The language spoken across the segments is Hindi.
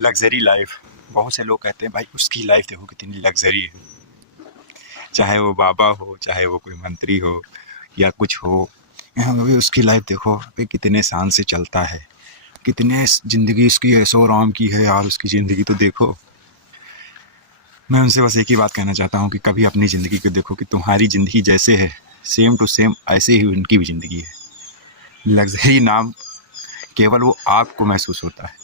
लग्ज़री लाइफ, बहुत से लोग कहते हैं भाई उसकी लाइफ देखो कितनी लग्ज़री है। चाहे वो बाबा हो, चाहे वो कोई मंत्री हो या कुछ हो, यहाँ अभी उसकी लाइफ देखो अभी कितने शान से चलता है, कितने ज़िंदगी उसकी ऐशो आराम की है यार। उसकी ज़िंदगी तो देखो। मैं उनसे बस एक ही बात कहना चाहता हूँ कि कभी अपनी ज़िंदगी को देखो कि तुम्हारी ज़िंदगी जैसे है सेम टू सेम ऐसे ही उनकी भी ज़िंदगी है। लग्ज़री नाम केवल वो आपको महसूस होता है।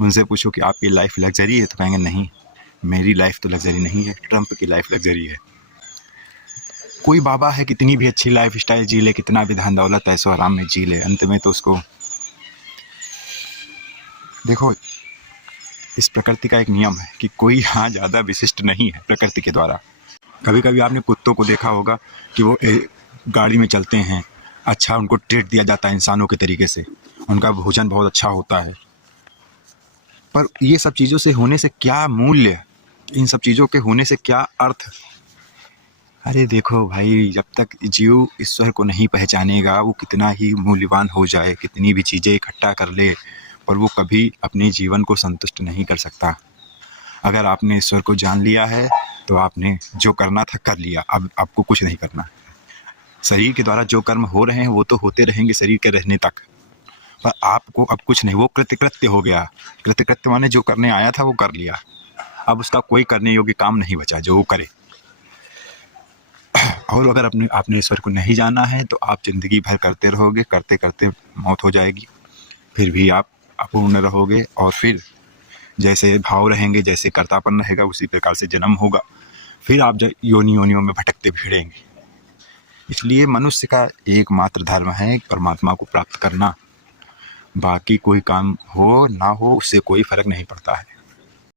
उनसे पूछो कि आपकी लाइफ लग्ज़री है तो कहेंगे नहीं, मेरी लाइफ तो लग्ज़री नहीं है, ट्रंप की लाइफ लग्ज़री है। कोई बाबा है कितनी भी अच्छी लाइफ स्टाइल जी ले, कितना भी धन दौलत ऐशो आराम में जी ले, अंत में तो उसको देखो। इस प्रकृति का एक नियम है कि कोई यहाँ ज़्यादा विशिष्ट नहीं है प्रकृति के द्वारा। कभी कभी आपने कुत्तों को देखा होगा कि वो गाड़ी में चलते हैं, अच्छा उनको ट्रीट दिया जाता है इंसानों के तरीके से, उनका भोजन बहुत अच्छा होता है। पर ये सब चीज़ों से होने से क्या मूल्य, इन सब चीज़ों के होने से क्या अर्थ। अरे देखो भाई, जब तक जीव ईश्वर को नहीं पहचानेगा, वो कितना ही मूल्यवान हो जाए, कितनी भी चीज़ें इकट्ठा कर ले, और वो कभी अपने जीवन को संतुष्ट नहीं कर सकता। अगर आपने ईश्वर को जान लिया है तो आपने जो करना था कर लिया, अब आपको कुछ नहीं करना। शरीर के द्वारा जो कर्म हो रहे हैं वो तो होते रहेंगे शरीर के रहने तक, पर आपको अब कुछ नहीं, वो कृत्य हो गया। कृत्य माने जो करने आया था वो कर लिया, अब उसका कोई करने योग्य काम नहीं बचा जो वो करे। और अगर आपने ईश्वर को नहीं जाना है तो आप ज़िंदगी भर करते रहोगे, करते करते मौत हो जाएगी, फिर भी आप अपूर्ण रहोगे, और फिर जैसे भाव रहेंगे, जैसे कर्तापन रहेगा, उसी प्रकार से जन्म होगा, फिर आप योनियों में भटकते फिरेंगे। इसलिए मनुष्य का एकमात्र धर्म है परमात्मा को प्राप्त करना। बाकी कोई काम हो ना हो उससे कोई फर्क नहीं पड़ता है।